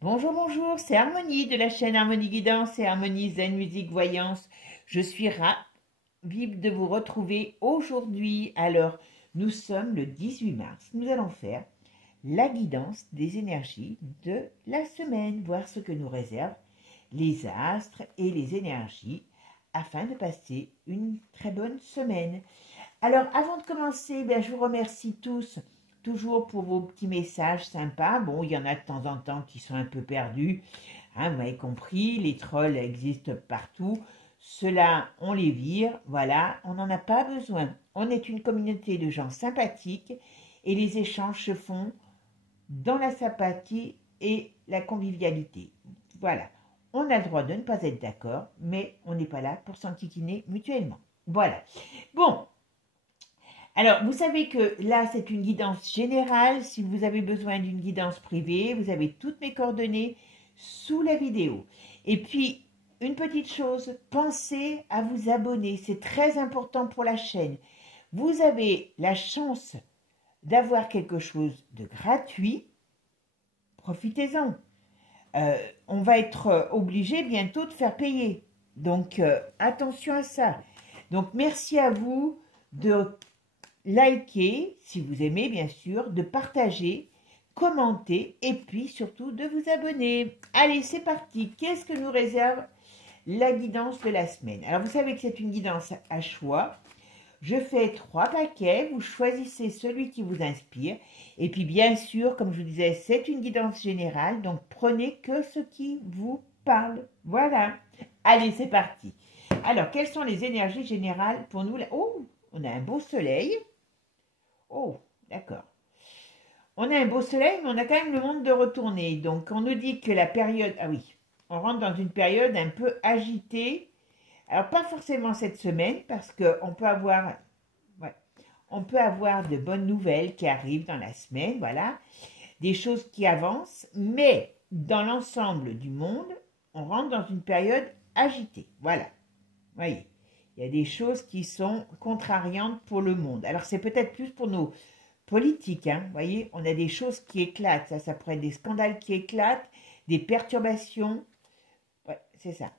Bonjour, bonjour, c'est Harmonie de la chaîne Harmonie Guidance et Harmonie Zen Musique Voyance. Je suis ravie de vous retrouver aujourd'hui. Alors, nous sommes le 18 mars. Nous allons faire la guidance des énergies de la semaine, voir ce que nous réservent les astres et les énergies afin de passer une très bonne semaine. Alors, avant de commencer, je vous remercie tous toujours pour vos petits messages sympas. Bon, il y en a de temps en temps qui sont un peu perdus. Hein, vous m'avez compris, les trolls existent partout. Ceux-là, on les vire. Voilà, on n'en a pas besoin. On est une communauté de gens sympathiques et les échanges se font dans la sympathie et la convivialité. Voilà, on a le droit de ne pas être d'accord, mais on n'est pas là pour s'enquiquiner mutuellement. Voilà. Bon. Alors, vous savez que là, c'est une guidance générale. Si vous avez besoin d'une guidance privée, vous avez toutes mes coordonnées sous la vidéo. Et puis, une petite chose, pensez à vous abonner. C'est très important pour la chaîne. Vous avez la chance d'avoir quelque chose de gratuit. Profitez-en. On va être obligé bientôt de faire payer. Donc, attention à ça. Donc, merci à vous de liker, si vous aimez bien sûr, de partager, commenter et puis surtout de vous abonner. Allez, c'est parti. Qu'est-ce que nous réserve la guidance de la semaine? Alors, vous savez que c'est une guidance à choix. Je fais 3 paquets, vous choisissez celui qui vous inspire. Et puis, bien sûr, comme je vous disais, c'est une guidance générale, donc prenez que ce qui vous parle. Voilà. Allez, c'est parti. Alors, quelles sont les énergies générales pour nous? Oh, on a un beau soleil. Oh, d'accord. On a un beau soleil, mais on a quand même le monde de retourner. Donc, on nous dit que la période... Ah oui, on rentre dans une période un peu agitée. Alors, pas forcément cette semaine, parce qu'on peut avoir... Ouais, on peut avoir de bonnes nouvelles qui arrivent dans la semaine, voilà. Des choses qui avancent, mais dans l'ensemble du monde, on rentre dans une période agitée. Voilà, voyez. Il y a des choses qui sont contrariantes pour le monde. Alors, c'est peut-être plus pour nos politiques, hein. Vous voyez, on a des choses qui éclatent. Ça pourrait être des scandales qui éclatent, des perturbations. Ouais, c'est ça.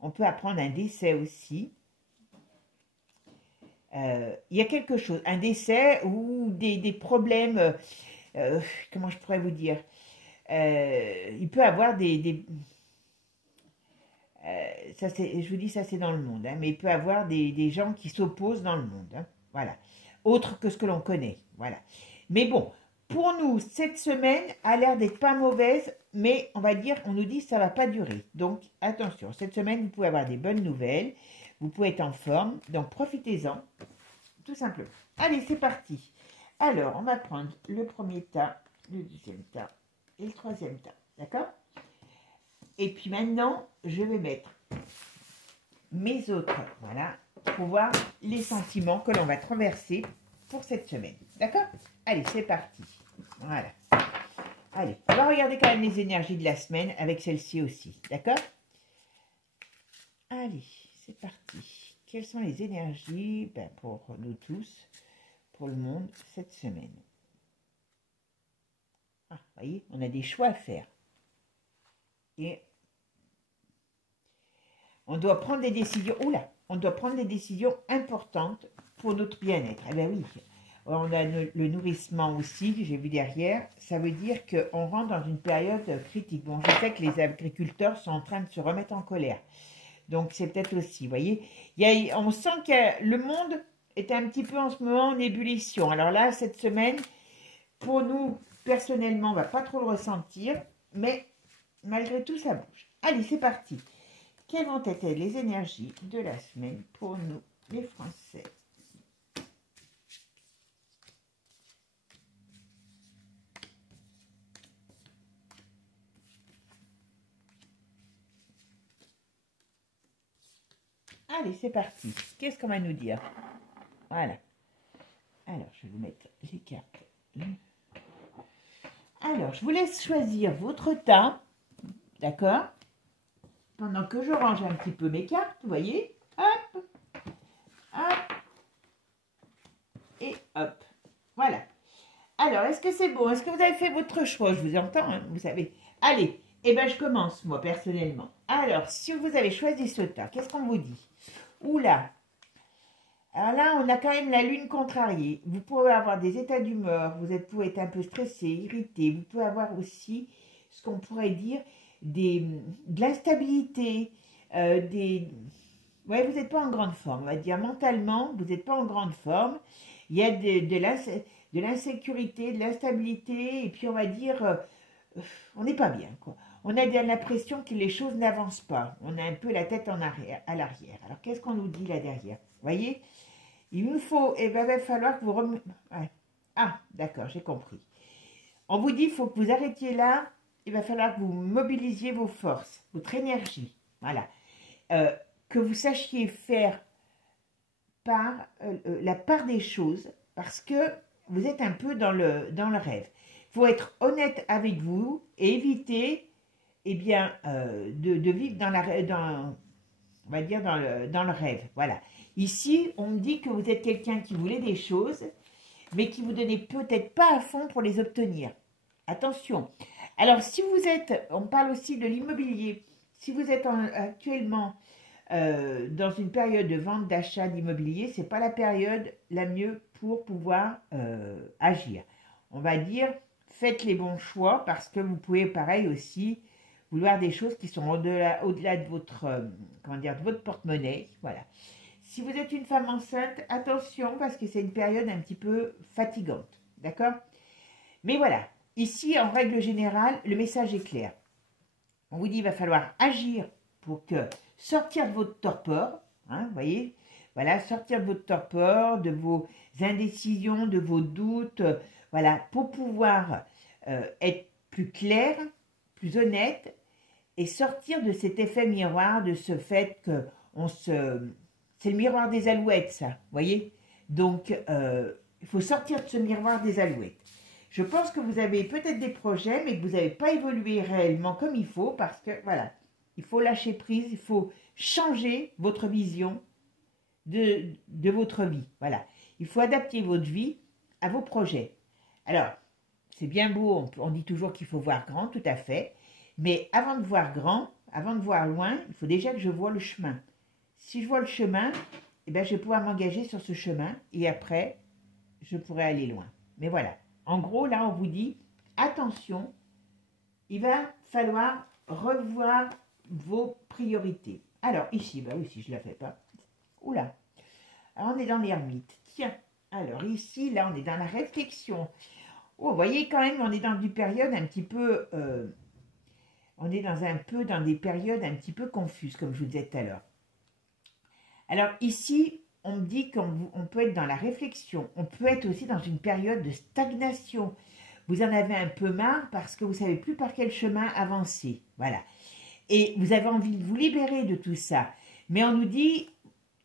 On peut apprendre un décès aussi. Il y a quelque chose, un décès ou des problèmes, comment je pourrais vous dire, il peut avoir ça je vous dis ça c'est dans le monde, hein, mais il peut avoir des gens qui s'opposent dans le monde, hein, voilà, autre que ce que l'on connaît, voilà. Mais bon, pour nous, cette semaine a l'air d'être pas mauvaise, mais on va dire, on nous dit que ça va pas durer, donc attention, cette semaine vous pouvez avoir des bonnes nouvelles, vous pouvez être en forme, donc profitez-en, tout simplement. Allez, c'est parti. Alors, on va prendre le premier tas, le deuxième tas et le troisième tas, d'accord? Et puis maintenant, je vais mettre mes autres, voilà, pour voir les sentiments que l'on va traverser pour cette semaine. D'accord? Allez, c'est parti. Voilà. Allez, on va regarder quand même les énergies de la semaine avec celle-ci aussi. D'accord? Allez, c'est parti. Quelles sont les énergies pour nous tous, pour le monde, cette semaine? Ah, vous voyez, on a des choix à faire. Et on doit prendre des décisions. Oula, on doit prendre des décisions importantes pour notre bien-être. Eh bien oui, on a le nourrissement aussi, j'ai vu derrière. Ça veut dire qu'on rentre dans une période critique. Bon, je sais que les agriculteurs sont en train de se remettre en colère. Donc, c'est peut-être aussi, vous voyez. On sent que le monde est un petit peu en ce moment en ébullition. Alors là, cette semaine, pour nous, personnellement, on ne va pas trop le ressentir. Mais malgré tout, ça bouge. Allez, c'est parti. Quelles vont être les énergies de la semaine pour nous, les Français? Allez, c'est parti. Qu'est-ce qu'on va nous dire? Voilà. Alors, je vais vous mettre les cartes. Alors, je vous laisse choisir votre tas. D'accord? Pendant que je range un petit peu mes cartes, vous voyez? Hop, hop, et hop. Voilà. Alors, est-ce que c'est bon? Est-ce que vous avez fait votre choix? Je vous entends, hein, vous savez. Allez, Eh bien, je commence, moi, personnellement. Alors, si vous avez choisi ce tas, qu'est-ce qu'on vous dit? Oula! Alors là, on a quand même la lune contrariée. Vous pouvez avoir des états d'humeur, pouvez être un peu stressé, irrité. Vous pouvez avoir aussi ce qu'on pourrait dire de l'instabilité, des... Ouais, vous n'êtes pas en grande forme, on va dire mentalement, vous n'êtes pas en grande forme. Il y a de l'insécurité, de l'instabilité, et puis on va dire, on n'est pas bien, quoi. On a l'impression que les choses n'avancent pas. On a un peu la tête en arrière, à l'arrière. Alors, qu'est-ce qu'on nous dit là derrière? Vous voyez? Il nous faut, et ben, il va falloir que vous ouais. Ah, d'accord, j'ai compris. On vous dit, il faut que vous arrêtiez là. Il va falloir que vous mobilisiez vos forces, votre énergie. Voilà. Que vous sachiez faire la part des choses, parce que vous êtes un peu dans le rêve. Il faut être honnête avec vous et éviter, eh bien, de vivre on va dire dans le rêve. Voilà. Ici, on me dit que vous êtes quelqu'un qui voulait des choses, mais qui vous donnait peut-être pas à fond pour les obtenir. Attention. Alors, si vous êtes, on parle aussi de l'immobilier, si vous êtes actuellement dans une période de vente d'achat d'immobilier, ce n'est pas la période la mieux pour pouvoir agir. On va dire, faites les bons choix parce que vous pouvez, pareil aussi, vouloir des choses qui sont au-delà de votre, comment dire, de votre porte-monnaie. Voilà. Si vous êtes une femme enceinte, attention parce que c'est une période un petit peu fatigante. D'accord? Mais voilà. Ici, en règle générale, le message est clair. On vous dit qu'il va falloir agir pour sortir de votre torpeur. Hein, vous voyez? Voilà, sortir de votre torpeur, de vos indécisions, de vos doutes. Voilà, pour pouvoir être plus clair, plus honnête et sortir de cet effet miroir, de ce fait que c'est le miroir des alouettes, ça, vous voyez? Donc, il faut sortir de ce miroir des alouettes. Je pense que vous avez peut-être des projets, mais que vous n'avez pas évolué réellement comme il faut, parce que, voilà, il faut lâcher prise, il faut changer votre vision de votre vie. Voilà, il faut adapter votre vie à vos projets. Alors, c'est bien beau, on dit toujours qu'il faut voir grand, tout à fait, mais avant de voir grand, avant de voir loin, il faut déjà que je vois le chemin. Si je vois le chemin, eh bien, je vais pouvoir m'engager sur ce chemin, et après, je pourrai aller loin. Mais voilà. En gros, là, on vous dit, attention, il va falloir revoir vos priorités. Alors, ici, bah oui, si je ne la fais pas. Oula. Alors, on est dans l'ermite. Tiens, alors ici, là, on est dans la réflexion. Oh, vous voyez, quand même, on est dans une période un petit peu... on est dans des périodes un petit peu confuses, comme je vous disais tout à l'heure. Alors, ici, on me dit qu'on peut être dans la réflexion, on peut être aussi dans une période de stagnation. Vous en avez un peu marre parce que vous ne savez plus par quel chemin avancer. Voilà. Et vous avez envie de vous libérer de tout ça. Mais on nous dit,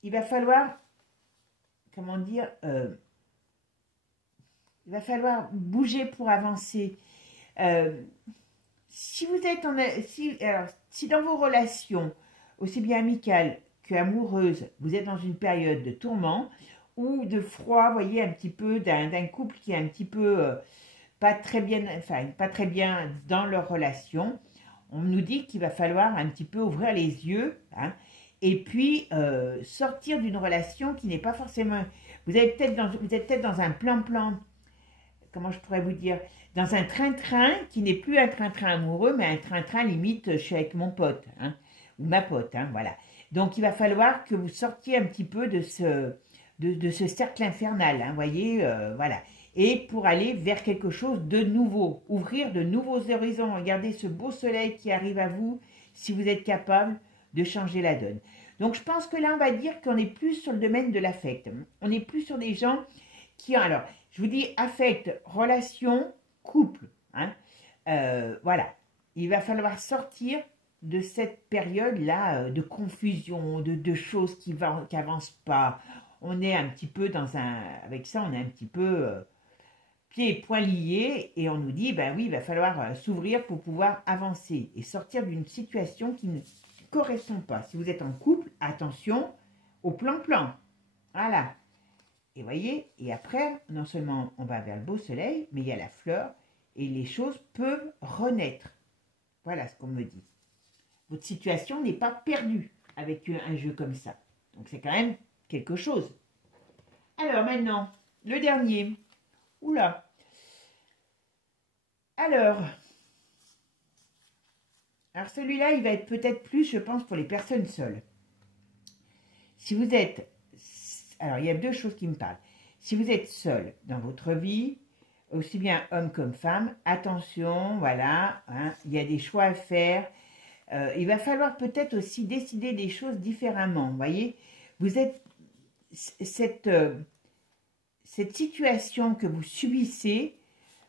il va falloir, comment dire, il va falloir bouger pour avancer. Si vous êtes si dans vos relations, aussi bien amicales amoureuses, vous êtes dans une période de tourment ou de froid, vous voyez, un petit peu d'un couple qui est un petit peu pas très bien dans leur relation, on nous dit qu'il va falloir un petit peu ouvrir les yeux, hein, et puis sortir d'une relation qui n'est pas forcément... Vous êtes peut-être dans un plan-plan, comment je pourrais vous dire, dans un train-train qui n'est plus un train-train amoureux, mais un train-train limite, je suis avec mon pote, hein, ou ma pote, hein, voilà. Donc, il va falloir que vous sortiez un petit peu de ce cercle infernal, hein, voyez, voilà. Et pour aller vers quelque chose de nouveau, ouvrir de nouveaux horizons. Regardez ce beau soleil qui arrive à vous, si vous êtes capable de changer la donne. Donc, je pense que là, on va dire qu'on est plus sur le domaine de l'affect. On est plus sur des gens qui ont, alors, je vous dis affect, relation, couple, hein, voilà. Il va falloir sortir de cette période-là de confusion, de choses qui n'avancent pas. On est un petit peu avec ça, on est un petit peu pieds et poings liés et on nous dit, ben oui, il va falloir s'ouvrir pour pouvoir avancer et sortir d'une situation qui ne correspond pas. Si vous êtes en couple, attention au plan-plan. Voilà. Et voyez, et après, non seulement on va vers le beau soleil, mais il y a la fleur et les choses peuvent renaître. Voilà ce qu'on me dit. Votre situation n'est pas perdue avec un jeu comme ça. Donc c'est quand même quelque chose. Alors maintenant, le dernier. Oula. Alors celui-là, il va être peut-être plus, je pense, pour les personnes seules. Si vous êtes... Alors, il y a deux choses qui me parlent. Si vous êtes seul dans votre vie, aussi bien homme comme femme, attention, voilà, hein, il y a des choix à faire. Il va falloir peut-être aussi décider des choses différemment. Vous voyez, vous êtes... Cette situation que vous subissez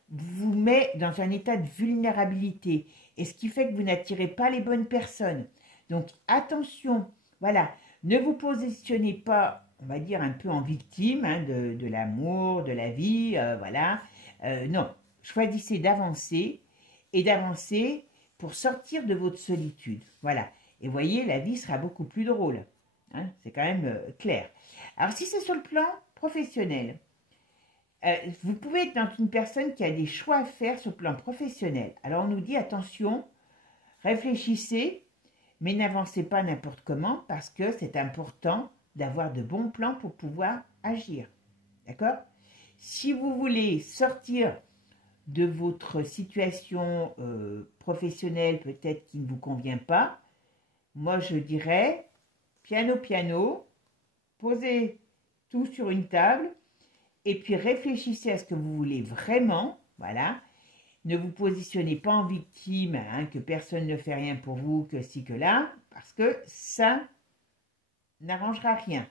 vous met dans un état de vulnérabilité. Et ce qui fait que vous n'attirez pas les bonnes personnes. Donc, attention, voilà, ne vous positionnez pas, on va dire, un peu en victime hein, de l'amour, de la vie, voilà. Non, choisissez d'avancer et d'avancer pour sortir de votre solitude. Voilà. Et voyez, la vie sera beaucoup plus drôle. Hein, c'est quand même clair. Alors, si c'est sur le plan professionnel, vous pouvez être dans une personne qui a des choix à faire sur le plan professionnel. Alors, on nous dit, attention, réfléchissez, mais n'avancez pas n'importe comment parce que c'est important d'avoir de bons plans pour pouvoir agir. D'accord? Si vous voulez sortir de votre situation professionnelle peut-être qui ne vous convient pas, moi je dirais piano piano, posez tout sur une table et puis réfléchissez à ce que vous voulez vraiment, voilà. Ne vous positionnez pas en victime, hein, que personne ne fait rien pour vous, que ci, que là, parce que ça n'arrangera rien.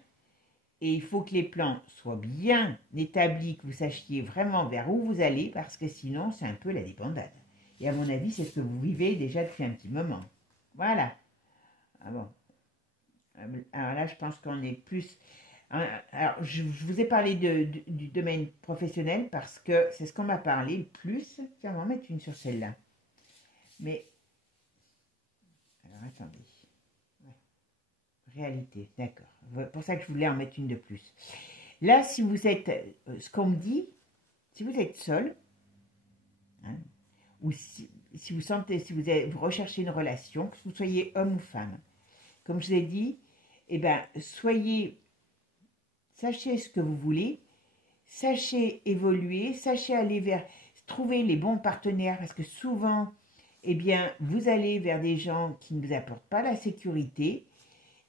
Et il faut que les plans soient bien établis, que vous sachiez vraiment vers où vous allez, parce que sinon, c'est un peu la débandade. Et à mon avis, c'est ce que vous vivez déjà depuis un petit moment. Voilà. Ah bon. Alors là, je pense qu'on est plus... Alors, je vous ai parlé du domaine professionnel parce que c'est ce qu'on m'a parlé le plus. Tiens, on va en mettre une sur celle-là. Mais... Alors, attendez. Réalité, d'accord. C'est pour ça que je voulais en mettre une de plus. Là, si vous êtes, ce qu'on me dit, si vous êtes seul, hein, ou si vous sentez, si vous recherchez une relation, que vous soyez homme ou femme, comme je vous ai dit, eh bien, sachez ce que vous voulez, sachez évoluer, sachez aller vers, trouver les bons partenaires, parce que souvent, eh bien, vous allez vers des gens qui ne vous apportent pas la sécurité.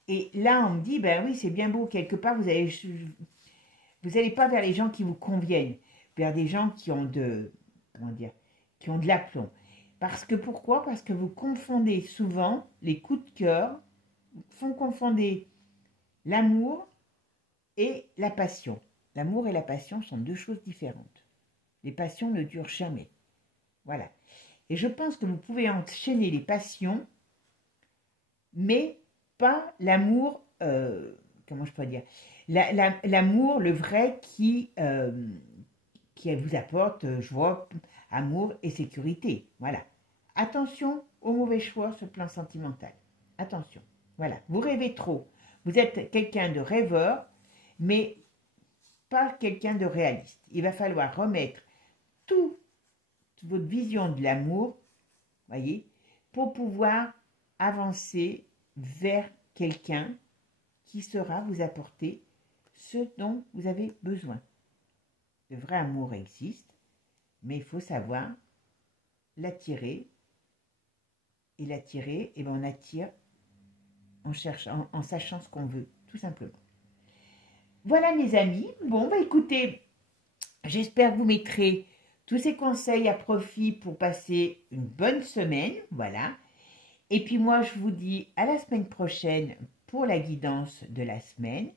Et là, on me dit, ben oui, c'est bien beau, quelque part, vous n'allez pas vers les gens qui vous conviennent, vers des gens qui ont qui ont de l'aplomb. Parce que pourquoi? Parce que vous confondez souvent les coups de cœur, vous confondez l'amour et la passion. L'amour et la passion sont deux choses différentes. Les passions ne durent jamais. Voilà. Et je pense que vous pouvez enchaîner les passions, mais pas l'amour, comment je peux dire, l'amour, le vrai qui vous apporte joie, amour et sécurité. Voilà. Attention aux mauvais choix sur le plan sentimental. Attention. Voilà. Vous rêvez trop. Vous êtes quelqu'un de rêveur, mais pas quelqu'un de réaliste. Il va falloir remettre toute votre vision de l'amour, voyez, pour pouvoir avancer vers quelqu'un qui saura vous apporter ce dont vous avez besoin. Le vrai amour existe, mais il faut savoir l'attirer. Et l'attirer, et bien on attire en sachant ce qu'on veut, tout simplement. Voilà mes amis. Bon, bah écoutez, j'espère que vous mettrez tous ces conseils à profit pour passer une bonne semaine. Voilà. Et puis moi, je vous dis à la semaine prochaine pour la guidance de la semaine.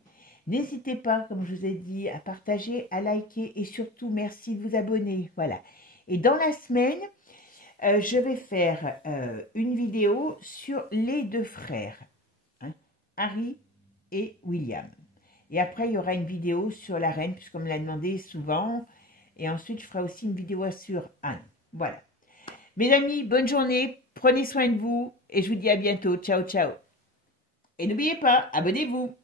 N'hésitez pas, comme je vous ai dit, à partager, à liker et surtout, merci de vous abonner. Voilà. Et dans la semaine, je vais faire une vidéo sur les deux frères, hein, Harry et William. Et après, il y aura une vidéo sur la reine, puisqu'on me l'a demandé souvent. Et ensuite, je ferai aussi une vidéo sur Anne. Voilà. Mes amis, bonne journée, prenez soin de vous et je vous dis à bientôt. Ciao, ciao. Et n'oubliez pas, abonnez-vous.